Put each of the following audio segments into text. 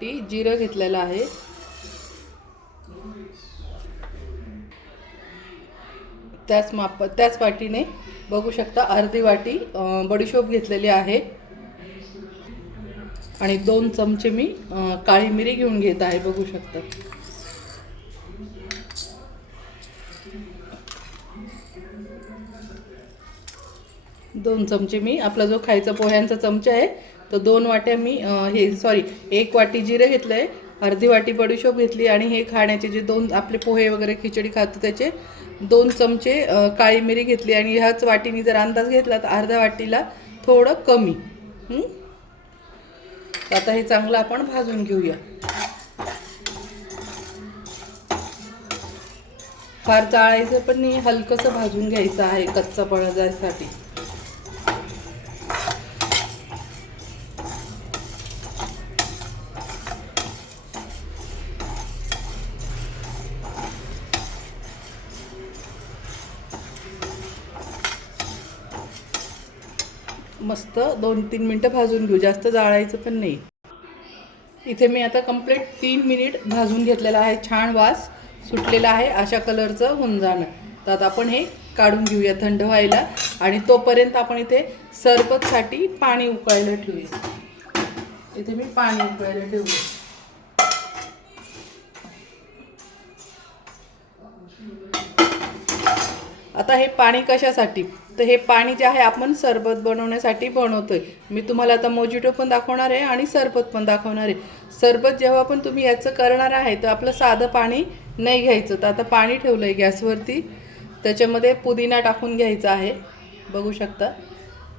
वाटी जिरं घेतलेलं आहे, त्याच वाटीने बघू शकता अर्धी वाटी बडीशोप घेतलेली आहे आणि 2 चमचे मी काळी मिरी घेऊन घेत आहे, बघू शकता। 2 चमचे मी आपला जो खायचा पोह्यांचा चमचा आहे तो 2 वाट्या मी 1 वाटी जिरे घेतलंय, अर्धी वाटी बडीशोप घेतली आणि हे खाण्याचे जे 2 आपले पोहे वगैरे खिचडी खातो त्याचे 2 चमचे काळी मिरी घेतली आणि ह्याच वाटीने जर अंदाज घेतला तर अर्ध्या वाटीला थोडं कमी। आता हे चांगलं आपण भाजून घेऊया। फार चाळायचं पण नाही, हलकंसं भाजून घ्यायचं आहे कच्चापणा जाण्यासाठी। मस्त 2-3 मिनटं भाजून घेऊ, जास्त जाळायचं पण नाही। इथे मी आता कंप्लीट 3 मिनिट भाजून घेतलेला आहे, छान वास सुटलेला आहे, अशा कलरचं होऊन जाणं। तर आता आपण हे काढून घेऊया थंड व्हायला आणि तोपर्यंत आपण इथे सरबतसाठी पाणी उकळायला ठेवूया। इथे मी पाणी उकळायला ठेवूया। आता हे पाणी कशासाठी, तर हे पाणी जे आहे आपण सरबत बनवण्यासाठी बनवतोय। मी तुम्हाला आता मोजिटो पण दाखवणार आहे आणि सरबत पण दाखवणार आहे। सरबत जेव्हा पण तुम्ही याचं करणार आहे तर आपलं साधं पाणी नाही घ्यायचं। तर आता पाणी ठेवलं आहे गॅसवरती, त्याच्यामध्ये पुदिना टाकून घ्यायचा आहे, बघू शकता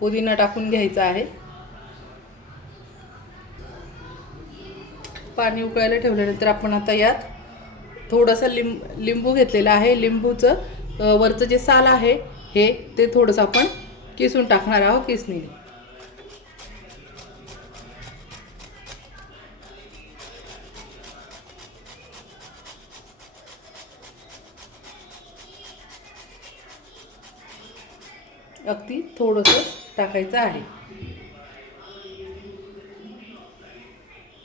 पुदिना टाकून घ्यायचा आहे। पाणी उकळायला ठेवल्यानंतर आपण आता यात थोडंसं लिंबू घेतलेला आहे, लिंबूचं वरचं जे साल आहे हे ते थोडंसं आपण किसून टाकणार आहोत किसणीने। अगदी थोडंसं टाकायचं आहे,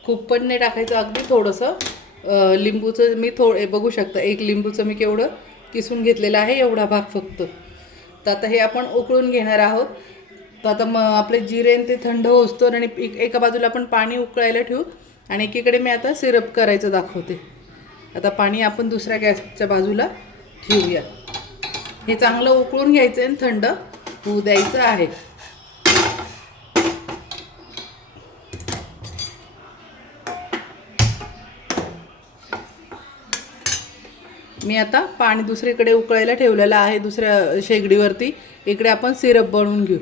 खूप पण नाही टाकायचं, अगदी थोडंसं। लिंबूचं मी बघू शकता 1 लिंबूचं मी केवढं किसून घेतलेलं आहे, एवढा भाग फक्त। तर आता हे आपण उकळून घेणार आहोत। तर आता आपले जिरे ते थंड होसतोवर आणि एका बाजूला आपण पाणी उकळायला ठेवू आणि एकीकडे मी आता सिरप करायचं दाखवते। आता पाणी आपण दुसऱ्या गॅसच्या बाजूला ठेवूया। हे चांगलं उकळून घ्यायचं आणि थंड होऊ द्यायचं आहे। मी आता पाणी दुसरीकडे उकळायला ठेवलेलं आहे, दुसऱ्या शेगडीवरती। इकडे आपण सिरप बनवून घेऊ।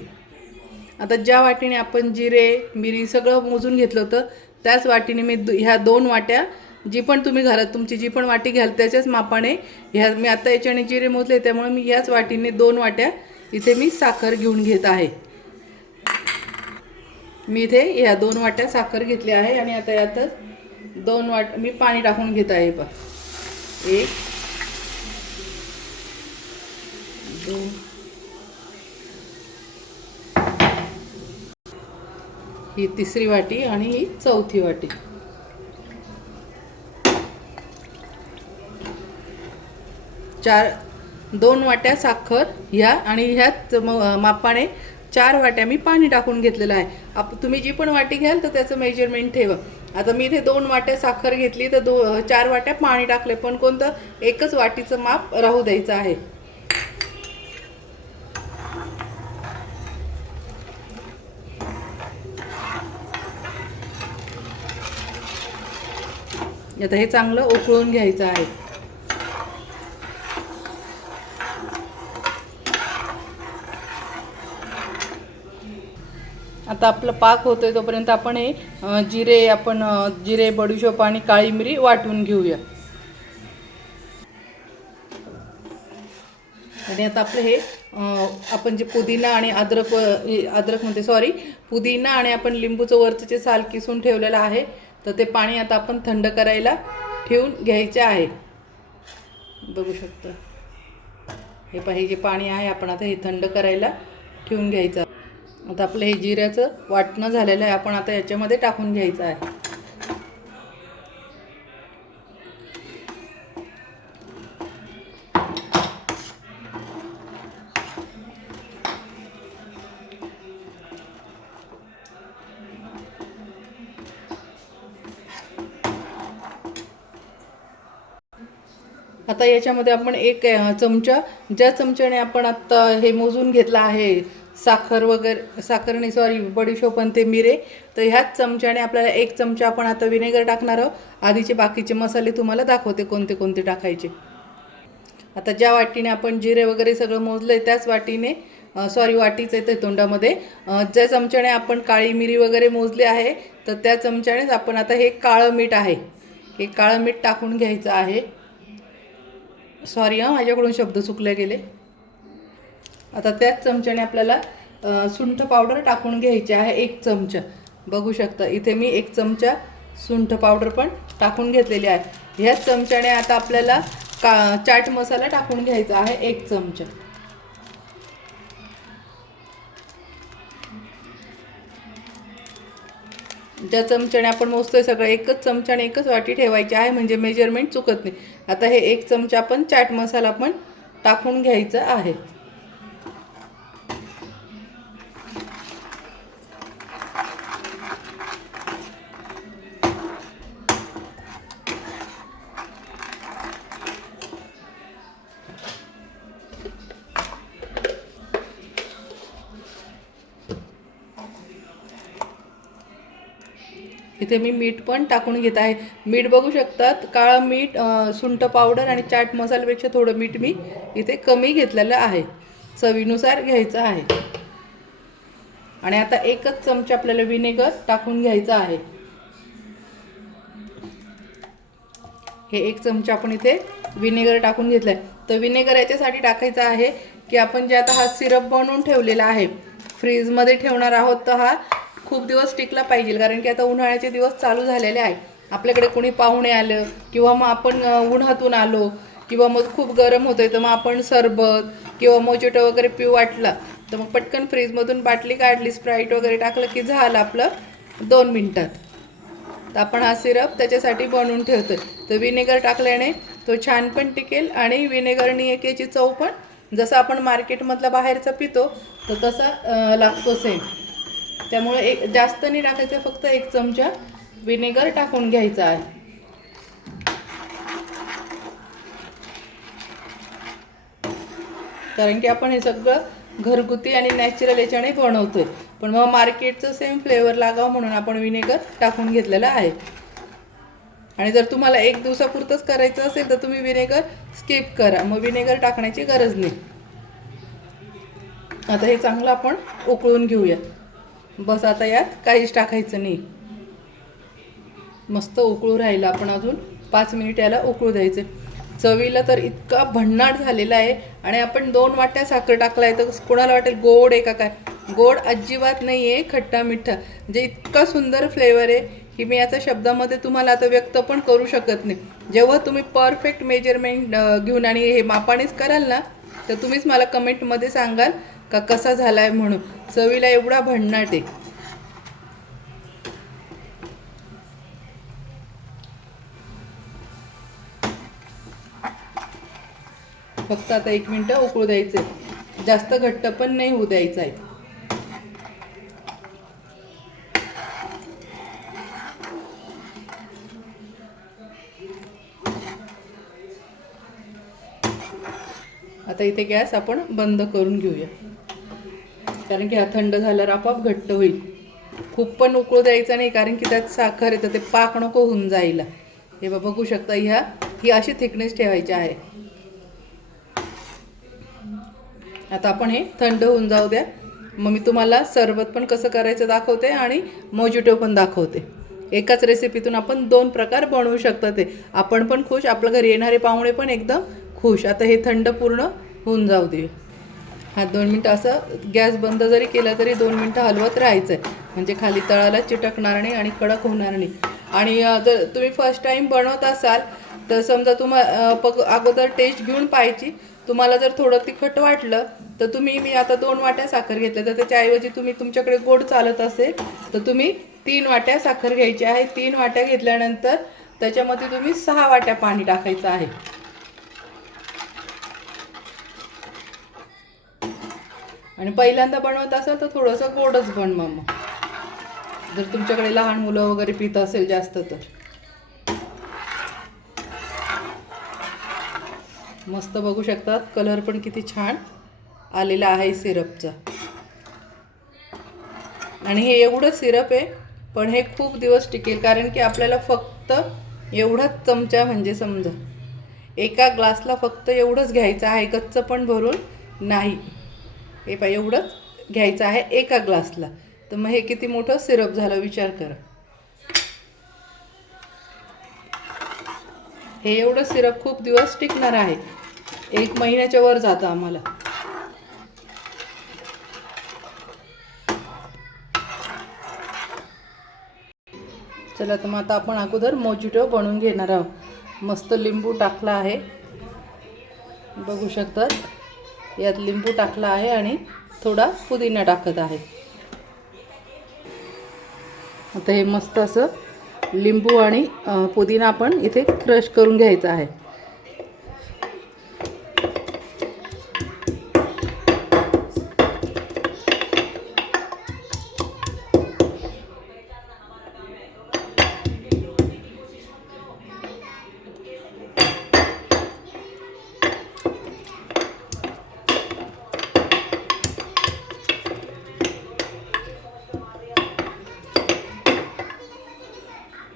आता ज्या वाटीने आपण जिरे मिरी सगळं मोजून घेतलं होतं त्याच वाटीने मी ह्या 2 वाट्या, जी पण तुम्ही घरात तुमची जी पण वाटी घ्याल त्याच्याच मापाने मी आता याच्याने जिरे मोजले त्यामुळे मी याच वाटीने 2 वाट्या इथे मी साखर घेऊन घेत आहे। मी इथे या 2 वाट्या साखर घेतली आहे आणि आता यातच 2 वाट्या मी पाणी टाकून घेत आहे। 1 2 ही तिसरी वाटी आणि ही चौथी वाटी। 2 वाट्या साखर ह्या आणि ह्याच मापाने 4 वाट्या मी पाणी टाकून घेतलेलं आहे। तुम्ही जी पण वाटी घ्याल तर त्याचं मेजरमेंट ठेवा। आता मी इथे 2 वाट्या साखर घेतली तर 4 वाट्या पाणी टाकले, पण कोणतं एकच वाटीचं माप राहू द्यायचं आहे। आता हे चांगलं उकळून घ्यायचं आहे। आता आपलं पाक होतोय तोपर्यंत आपण हे जिरे बडीशोप आणि काळी मिरी वाटून घेऊया। आणि आता आपलं हे आपण जे पुदिना आणि पुदिना आणि आपण लिंबूचं वरचं जे साल किसून ठेवलेलं आहे तर ते पाणी आता आपण थंड करायला ठेवून घ्यायचे आहे, बघू शकता। हे जे पाणी आहे आपण आता हे थंड करायला ठेवून घ्यायचं। आता आपलं हे जिऱ्याचं वाटणं झालेलं आहे, आपण आता याच्यामध्ये टाकून घ्यायचं आहे। आता याच्यामध्ये आपण एक चमचा, ज्या चमच्याने आपण आत्ता हे मोजून घेतलं आहे साखर वगैरे, साखर नाही सॉरी बडीशोप आणि ते मिरे, तर ह्याच चमच्याने आपल्याला एक चमचा आपण आता विनेगर टाकणार आहोत. आधीचे बाकीचे मसाले तुम्हाला दाखवते कोणते कोणते टाकायचे. आता ज्या वाटीने आपण जिरे वगैरे सगळं मोजलं आहे त्याच वाटीने, सॉरी वाटीच येते तोंडामध्ये, ज्या चमच्याने आपण काळी मिरी वगैरे मोजले आहे तर त्या चमच्यानेच आपण आता हे काळं मीठ आहे, हे काळं मीठ टाकून घ्यायचं आहे. सॉरी माझ्याकडून शब्द चुकले गेले. आता त्याच चमच्याने आपल्याला सुंठ पावडर टाकून घ्यायची आहे, एक चमचा. बघू शकता इथे मी एक चमचा सुंठ पावडर पण टाकून घेतलेली आहे. ह्याच चमच्याने आता आपल्याला चाट मसाला टाकून घ्यायचा आहे, एक चमचा. ज्या चमच्याने आपण मोजतोय सगळं एकच चमच्याने एकच वाटी ठेवायची आहे, म्हणजे मेजरमेंट चुकत नाही. आता हे एक चमचा आपण चाट मसाला पण टाकून घ्यायचा आहे. इथे मी मीठ पण टाकून घेत आहे. मीठ बघू शकतात, काळं मीठ, सुंठ पावडर आणि चाट मसाल्यापेक्षा थोडं मीठ मी इथे कमी घेतलेलं आहे, चवीनुसार घ्यायचं आहे. आणि आता एकच चमचा आपल्याला विनेगर टाकून घ्यायचं आहे. हे एक चमचा आपण इथे विनेगर टाकून घेतलं आहे. तर विनेगर याच्यासाठी टाकायचं आहे की आपण जे आता हा सिरप बनवून ठेवलेला आहे फ्रीजमध्ये ठेवणार आहोत, तर हा खूप दिवस टिकला पाहिजे. कारण की आता उन्हाळ्याचे दिवस चालू झालेले आहे, आपल्याकडे कोणी पाहुणे आलं किंवा मग आपण उन्हातून आलो किंवा मग खूप गरम होतं आहे, तर मग आपण सरबत किंवा मोजिटो वगैरे पिऊ वाटला तर मग पटकन फ्रीजमधून बाटली काढली, स्प्राईट वगैरे टाकलं की झालं आपलं 2 मिनटात. तर आपण हा सिरप त्याच्यासाठी बनवून ठेवतो. तर विनेगर टाकल्याने तो छान पण टिकेल आणि विनेगरनी एक याची चव पण जसं आपण मार्केटमधला बाहेरचा पितो तर तसा लागतो सेम. त्यामुळे एक जास्त नाही टाकायचं, फक्त एक चमचा विनेगर टाकून घ्यायचा आहे. कारण की आपण हे सगळं घरगुती आणि नॅचरल याच्याने बनवतोय, पण मग मार्केटचं सेम फ्लेवर लागावं म्हणून आपण विनेगर टाकून घेतलेलं आहे. आणि जर तुम्हाला एक दिवसापुरतंच करायचं असेल तर तुम्ही विनेगर स्किप करा, मग विनेगर टाकण्याची गरज नाही. आता हे चांगलं आपण उकळून घेऊया. बस आता यात काहीच टाकायचं नाही, मस्त उकळू राहिलं. आपण अजून 5 मिनिट याला उकळू द्यायचं. चवीला तर इतका भन्नाट झालेला आहे. आणि आपण 2 वाट्या साखर टाकला आहे तर कोणाला वाटेल गोड आहे का काय, गोड अजिबात नाही आहे, खट्टा मिठ्ठा, म्हणजे इतका सुंदर फ्लेवर आहे की मी याचा शब्दामध्ये तुम्हाला आता व्यक्त पण करू शकत नाही. जेव्हा तुम्ही परफेक्ट मेजरमेंट घेऊन आणि हे मापानेच कराल ना तर तुम्हीच मला कमेंटमध्ये सांगाल का कसा झाला आहे म्हणून. चवीला एवढा भन्नाट आहे. फक्त आता 1 मिनिट उकळू द्यायचे, जास्त घट्ट पण नाही होऊ द्यायचं आहे. आता इथे गॅस आपण बंद करून घेऊया, कारण की हा थंड झाल्यावर आपोआप घट्ट होईल. खूप पण उकळू द्यायचा नाही, कारण की त्यात साखर येतं, ते पाक नको होऊन जायला. हे बघू शकता, ही अशी थिकनेस ठेवायची आहे. आता आपण हे थंड होऊन जाऊ द्या, मग मी तुम्हाला सरबत पण कसं करायचं दाखवते आणि मोजिटो पण दाखवते. एकाच रेसिपीतून आपण 2 प्रकार बनवू शकतो. ते आपण पण खुश, आपल्या घरी येणारे पाहुणे पण एकदम खुश. आता हे थंड पूर्ण होऊन जाऊ दे. हा 2 मिनटं असं गॅस बंद जरी केला तरी 2 मिनटं हलवत राहायचं आहे, म्हणजे खाली तळाला चिटकणार नाही आणि कडक होणार नाही. आणि जर तुम्ही फर्स्ट टाईम बनवत असाल तर समजा अगोदर टेस्ट घेऊन पाहायची. तुम्हाला जर थोडं तिखट वाटलं तर मी आता 2 वाट्या साखर घेतल्या, तर त्याच्याऐवजी तुमच्याकडे गोड चालत असेल तर तुम्ही 3 वाट्या साखर घ्यायची आहे. 3 वाट्या घेतल्यानंतर त्याच्यामध्ये तुम्ही 6 वाट्या पाणी टाकायचं आहे. आणि पहिल्यांदा बनवत असाल तर थोडंसं गोडच बनवा, मग जर तुमच्याकडे लहान मुलं वगैरे पित असेल जास्त तर. मस्त बघू शकता कलर पण किती छान आलेला आहे सिरपचा. आणि हे एवढं सिरप आहे पण हे खूप दिवस टिकेल, कारण की आपल्याला फक्त एवढाच चमचा म्हणजे समजा एका ग्लासला फक्त एवढंच घ्यायचं आहे, कच्चं पण भरून नाही. हे पहा एवढंच घ्यायचं आहे एका ग्लासला, तर मग हे किती मोठं सिरप झालं विचार करा. हे एवढं सिरप खूप दिवस टिकणार आहे, 1 महिन्याच्या वर जातं आम्हाला. चला तर मग आता आपण अगोदर मोजिटो बनवून घेणार आहोत. मस्त लिंबू टाकला आहे, बघू शकतात. यात लिंबू टाकला आहे आणि थोडा पुदिना टाकत आहे. आता हे मस्त असं लिंबू आणि पुदिना आपण इथे क्रश करून घ्यायचा आहे.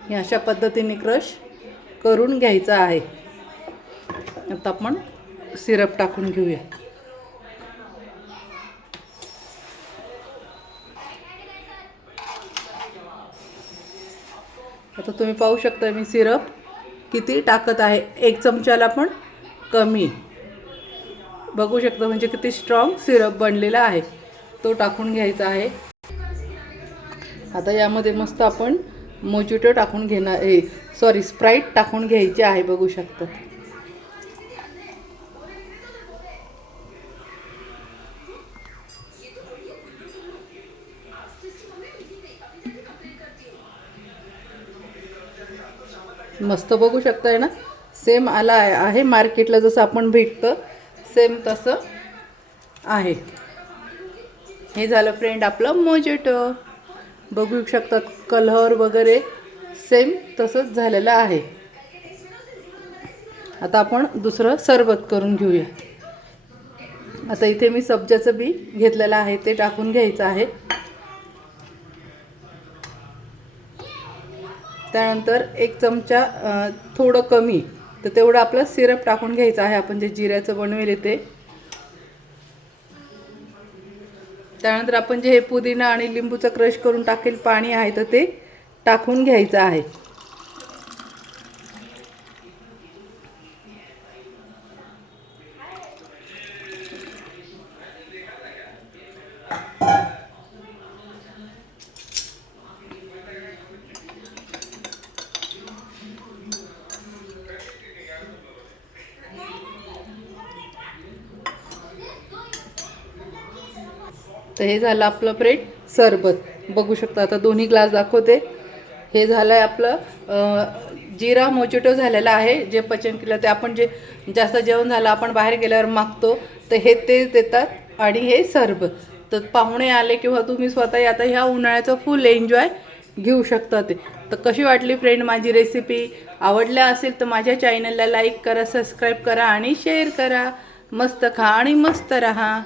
हे अशा पद्धतीने क्रश करून घ्यायचा आहे. आता आपण सिरप टाकून घेऊया. आता तुम्ही पाहू शकता मी सिरप किती टाकत आहे, 1 चमचाला पण कमी. बघू शकता म्हणजे किती स्ट्रॉंग सिरप बनलेला आहे, तो टाकून घ्यायचा आहे. आता यामध्ये मस्त आपण मोजिटो टाकून घेणार, स्प्राईट टाकून घ्यायची आहे, बघू शकता. मस्त बघू शकताय ना, सेम आला आहे मार्केटला जसं आपण भेटतं सेम तसं आहे. हे झालं फ्रेंड आपलं मोजिटो. बघू शकतात कलर वगैरे सेम तसंच झालेलं आहे. आता आपण दुसरं सरबत करून घेऊया. आता इथे मी सब्जाचं बी घेतलेलं आहे, ते टाकून घ्यायचं आहे. त्यानंतर 1 चमचा थोडं कमी, तर तेवढं आपलं सिरप टाकून घ्यायचं आहे, आपण जे जिऱ्याचं बनवेल ते. त्यानंतर आपण जे हे पुदिना आणि लिंबूचं क्रश करून टाकेल पाणी आहे, तर ते टाकून घ्यायचं आहे. तर हे झालं आपलं फ्रेंड सरबत. बघू शकता आता दोन्ही ग्लास दाखवते. हे झालं आहे आपलं जिरा मोजिटो झालेला आहे, जे पचनक्रिया ते आपण जे जास्त जेवण झालं आपण बाहेर गेल्यावर मागतो, तर हे तेच देतात. आणि हे सरबत तर पाहुणे आले किंवा तुम्ही स्वतः आता ह्या उन्हाळ्याचं फुल एन्जॉय घेऊ शकता. ते तर कशी वाटली फ्रेंड माझी रेसिपी? आवडल्या असेल तर माझ्या चॅनलला लाईक करा, सबस्क्राईब करा आणि शेअर करा. मस्त खा आणि मस्त रहा.